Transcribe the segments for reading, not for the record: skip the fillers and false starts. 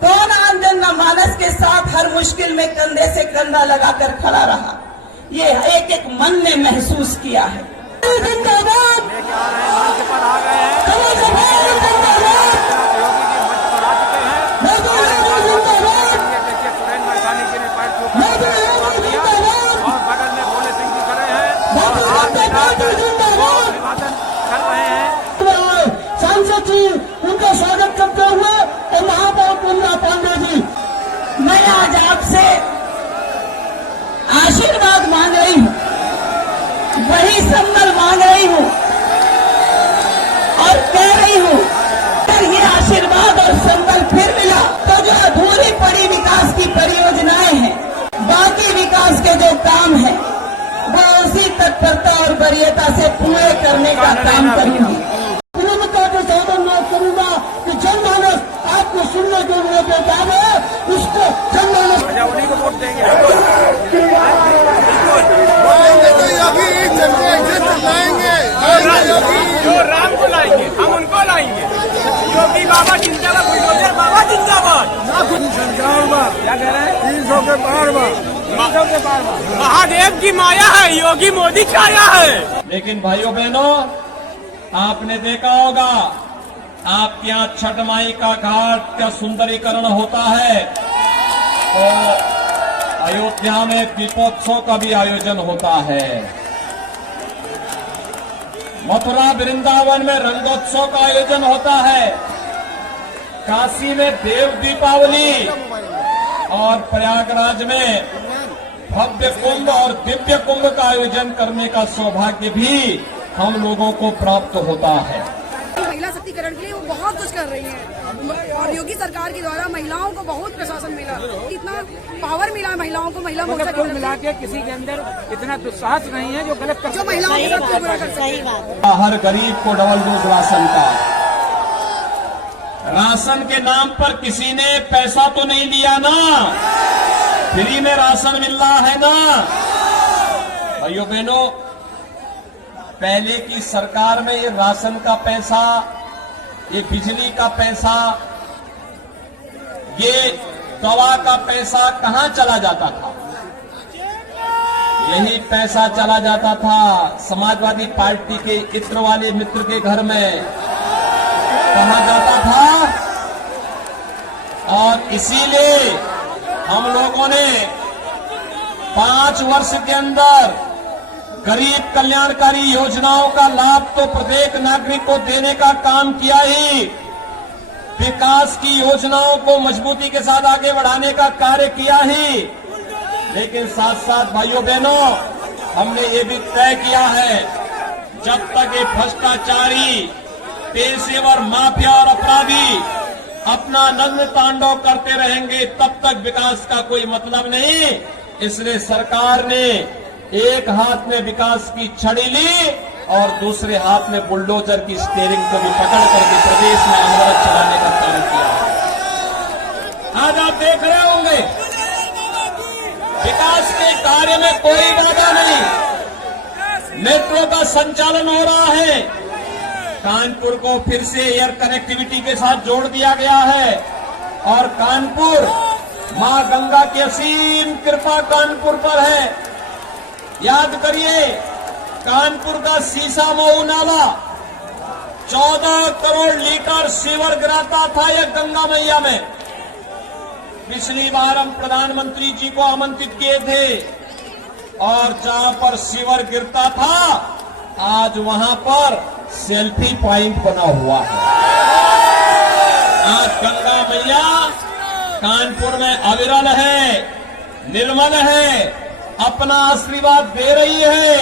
कौन आम जनमानस के साथ हर मुश्किल में कंधे से कंधा लगाकर खड़ा रहा, ये एक एक मन ने महसूस किया है। सांसद जी उनका स्वागत करते हुए और महापौर पूर्णा पांडे जी, मैं आज आपसे आशीर्वाद मांग रही हूँ, वही संबल मांग रही हूँ और कह रही हूँ अगर ये आशीर्वाद और संबल फिर मिला तो जो अधूरी पड़ी विकास की परियोजनाएं हैं, बाकी विकास के जो काम है वो उसी तत्परता और वरीयता से पूरे करने का काम करूंगी। विनम्रता के साथ अनुरोध करूंगा कि जनमानस आपको सुनने के लिए बेकार है, उसको जनमानस उन्हीं को वोट देंगे। जो राम को लाएंगे हम उनको लाएंगे। योगी बाबा जिंदाबाद, बुलडोजर बाबा जिंदाबाद। क्या कह रहे हैं? 300 के पार महादेव की माया है, योगी मोदी छाया है। लेकिन भाइयों बहनों, आपने देखा होगा आपके यहाँ छठ माई का घाट का सुंदरीकरण होता है तो अयोध्या में दीपोत्सव का भी आयोजन होता है। मथुरा वृंदावन में रंगोत्सव का आयोजन होता है। काशी में देव दीपावली और प्रयागराज में भव्य कुंभ और दिव्य कुंभ का आयोजन करने का सौभाग्य भी हम लोगों को प्राप्त होता है। महिला शक्तिकरण के लिए वो बहुत कुछ कर रही है और योगी सरकार के द्वारा महिलाओं को बहुत प्रशासन मिला, इतना पावर मिला महिलाओं को। महिला मोर्चा कुल मिला के किसी के अंदर इतना दुस्साहस नहीं है जो गलत कर, जो महिलाओं के साथ बुरा कर सकती। हर गरीब को डबल डोज राशन का, राशन के नाम पर किसी ने पैसा तो नहीं लिया ना, फ्री में राशन मिल रहा है ना। भाइयों बहनों, पहले की सरकार में ये राशन का पैसा, ये बिजली का पैसा, ये दवा का पैसा कहां चला जाता था? यही पैसा चला जाता था समाजवादी पार्टी के इत्र वाले मित्र के घर में, कहा जाता था। और इसीलिए हम लोगों ने 5 वर्ष के अंदर गरीब कल्याणकारी योजनाओं का लाभ तो प्रत्येक नागरिक को देने का काम किया ही, विकास की योजनाओं को मजबूती के साथ आगे बढ़ाने का कार्य किया ही। लेकिन साथ साथ भाइयों बहनों, हमने ये भी तय किया है, जब तक ये भ्रष्टाचारी, पेशेवर माफिया और अपराधी अपना नग्न तांडव करते रहेंगे, तब तक विकास का कोई मतलब नहीं। इसलिए सरकार ने एक हाथ में विकास की छड़ी ली और दूसरे हाथ में बुलडोजर की स्टीयरिंग को भी पकड़ करके प्रदेश में आंदोलन चलाने का कार्य किया। आज आप देख रहे होंगे विकास के कार्य में कोई बाधा नहीं। मेट्रो का संचालन हो रहा है, कानपुर को फिर से एयर कनेक्टिविटी के साथ जोड़ दिया गया है और कानपुर, मां गंगा की असीम कृपा कानपुर पर है। याद करिए, कानपुर का सीसा मऊ नाला 14 करोड़ लीटर सीवर गिराता था यह गंगा मैया में। पिछली बार हम प्रधानमंत्री जी को आमंत्रित किए थे और जहां पर सीवर गिरता था, आज वहां पर सेल्फी पॉइंट बना हुआ है। आज गंगा मैया कानपुर में अविरल है, निर्मल है, अपना आशीर्वाद दे रही है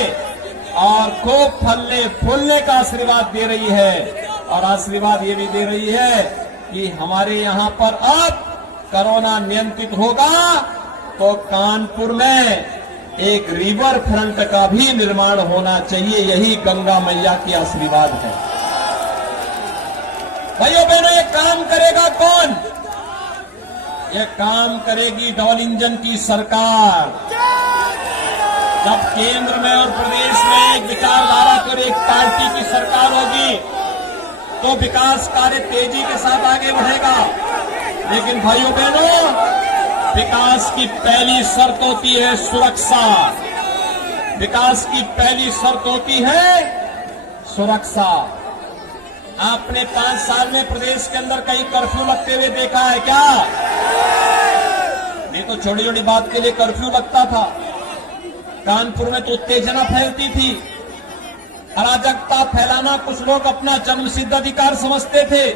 और खूब फलने फूलने का आशीर्वाद दे रही है। और आशीर्वाद ये भी दे रही है कि हमारे यहाँ पर अब कोरोना नियंत्रित होगा तो कानपुर में एक रिवर फ्रंट का भी निर्माण होना चाहिए। यही गंगा मैया की आशीर्वाद है। भाइयों बहनों, ये काम करेगा कौन? ये काम करेगी डबल इंजन की सरकार। जब केंद्र में और प्रदेश में एक विचारधारा पर एक पार्टी की सरकार होगी तो विकास कार्य तेजी के साथ आगे बढ़ेगा। लेकिन भाइयों बहनों, विकास की पहली शर्त होती है सुरक्षा। विकास की पहली शर्त होती है सुरक्षा। आपने 5 साल में प्रदेश के अंदर कहीं कर्फ्यू लगते हुए देखा है क्या? नहीं तो छोटी छोटी बात के लिए कर्फ्यू लगता था। कानपुर में तो उत्तेजना फैलती थी, अराजकता फैलाना कुछ लोग अपना जन्मसिद्ध अधिकार समझते थे।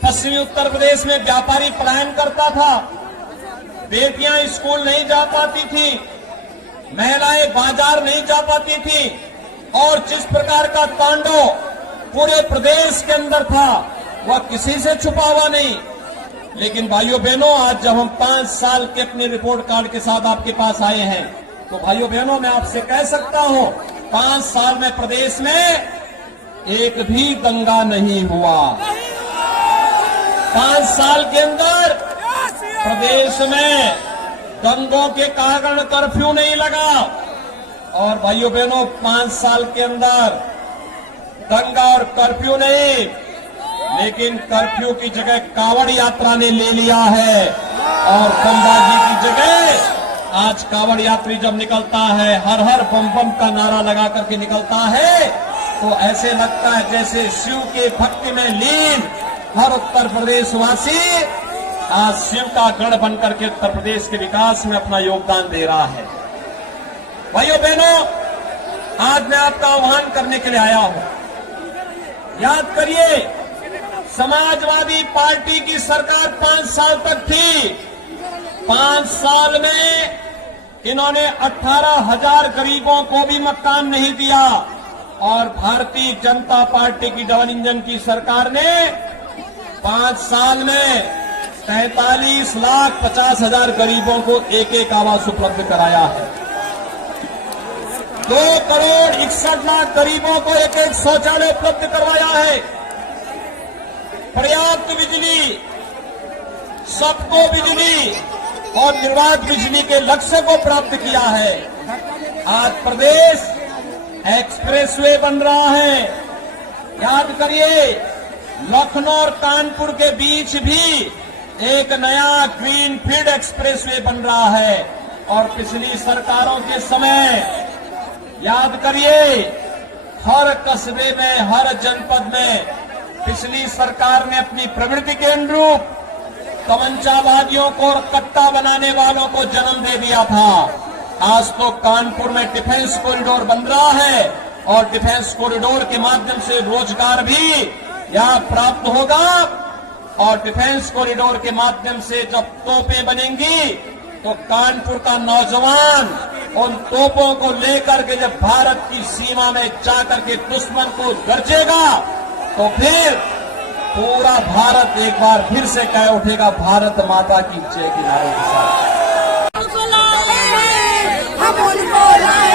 पश्चिमी उत्तर प्रदेश में व्यापारी पलायन करता था, बेटियां स्कूल नहीं जा पाती थी, महिलाएं बाजार नहीं जा पाती थी, और जिस प्रकार का तांडव पूरे प्रदेश के अंदर था वह किसी से छुपा हुआ नहीं। लेकिन भाइयों बहनों, आज जब हम 5 साल के अपने रिपोर्ट कार्ड के साथ आपके पास आए हैं, तो भाइयों बहनों, मैं आपसे कह सकता हूं 5 साल में प्रदेश में एक भी दंगा नहीं हुआ। 5 साल के अंदर प्रदेश में दंगों के कारण कर्फ्यू नहीं लगा। और भाइयों बहनों, 5 साल के अंदर दंगा और कर्फ्यू नहीं, लेकिन कर्फ्यू की जगह कांवड़ यात्रा ने ले लिया है। और बमबाजी की जगह आज कांवड़ यात्री जब निकलता है, हर हर बम बम का नारा लगा करके निकलता है, तो ऐसे लगता है जैसे शिव के भक्ति में लीन हर उत्तर प्रदेश वासी आज शिव का गढ़ बनकर के उत्तर प्रदेश के विकास में अपना योगदान दे रहा है। भाइयों बहनों, आज मैं आपका आह्वान करने के लिए आया हूं। याद करिए, समाजवादी पार्टी की सरकार 5 साल तक थी। 5 साल में इन्होंने 18,000 गरीबों को भी मकान नहीं दिया, और भारतीय जनता पार्टी की डबल इंजन की सरकार ने 5 साल में 43,50,000 गरीबों को एक एक आवास उपलब्ध कराया है। 2,61,00,000 गरीबों को एक एक शौचालय उपलब्ध करवाया है। पर्याप्त बिजली, सबको बिजली और निर्बाध बिजली के लक्ष्य को प्राप्त किया है। आज प्रदेश एक्सप्रेसवे बन रहा है। याद करिए, लखनऊ और कानपुर के बीच भी एक नया ग्रीनफील्ड एक्सप्रेसवे बन रहा है। और पिछली सरकारों के समय याद करिए, हर कस्बे में, हर जनपद में पिछली सरकार ने अपनी प्रवृत्ति के अनुरूप तमंचावादियों को और कट्टा बनाने वालों को जन्म दे दिया था। आज तो कानपुर में डिफेंस कॉरिडोर बन रहा है, और डिफेंस कॉरिडोर के माध्यम से रोजगार भी यहां प्राप्त होगा। और डिफेंस कॉरिडोर के माध्यम से जब तोपें बनेंगी, तो कानपुर का नौजवान उन तोपों को लेकर के जब भारत की सीमा में जाकर के दुश्मन को गरजेगा, तो फिर पूरा भारत एक बार फिर से कह उठेगा, भारत माता की जय के नारे के साथ। हम उनको लाए।